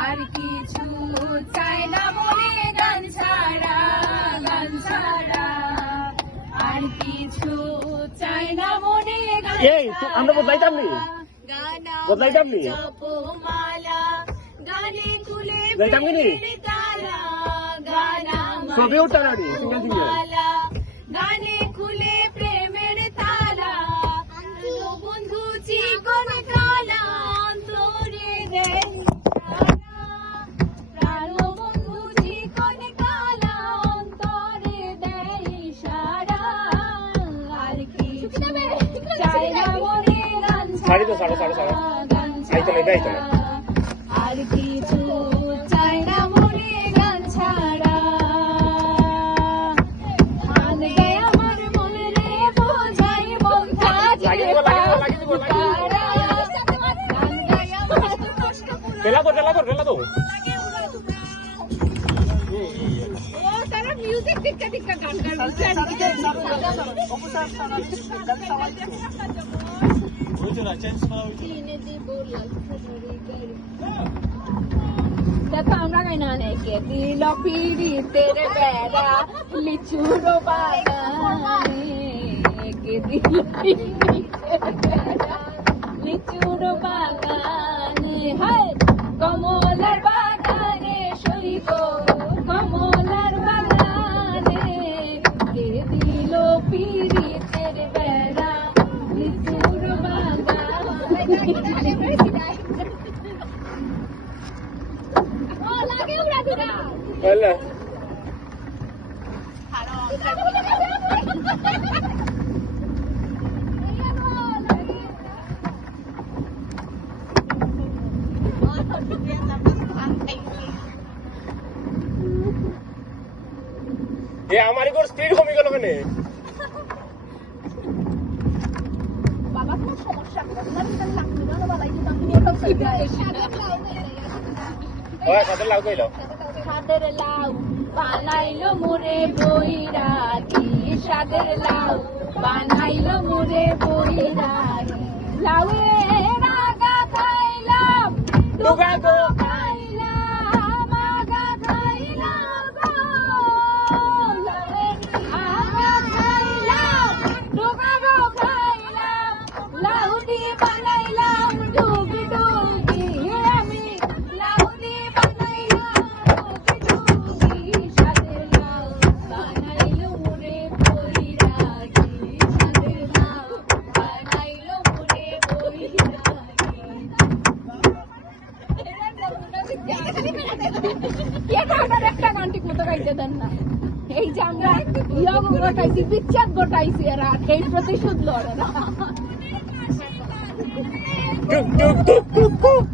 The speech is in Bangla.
আর কিছু চাই না মনে গান ছাড়া আর কিছু চাই না মনে আমরা বদলাইতাম নি বদলাইতাম নি জপমালা গানে তুলে তালা ছবি উঠতাম না গানে খুলে প্রেমের তালা বন্ধু চিকন কালা অন্তরে দেয় প্রাণ বন্ধু চিকন কালা অন্তরে দেয় সারা আর কিছু চাই না মনে গান ছাড়া আর কিছু চাই না মনে গান ছাড়া গান গায় আমার মনে রে বোঝাই বন্ধা যে গান গায় আমার রেলা তো ও তারা মিউজিক টিক্কা গান দেখো আমরা গাই না কে দিল পিড়ি তেরে বেড়া লিচুরো বাগানে কে দিল পিড়ি তেরে বেড়া লিচুরো বাগানে হায় কমলার বাগানে শৈব কমলার বাগানে কে দিল পিড়ি তেরে বেড়া লিচুরো বাগানে লাগে উড়া দুরা বললা আমার একটু স্পিড কমে গেল কেন বাবা কোন সমস্যা সাদের লাউ বানাইলো মোরে বইরাটি সাদের লাউ বানাইলো মোরে বইরাটি লাউয়ের আগা খাইলাম ডুগা গো খাইলাম আগা খাইলাম গো আগা খাইলাম ডুগা গো খাইলাম লাউ দিয়ে বানাইলাম ডুগি ডুগি আমি লাউ দিয়ে বানাইলাম ডুগি ডুগি সাদের লাউ বানাইলো মোরে বইরাটি সাদের লাউ বানাইলো মোরে বইরাটি একটা গান ঠিক মতো গাইতে দেন না এই যে আমরা ইয়গ গোটাইছি বিচ্ছেদ গোটাইছি এরা এই প্রতিশোধ লড়ে না টুক টুক টুক টুক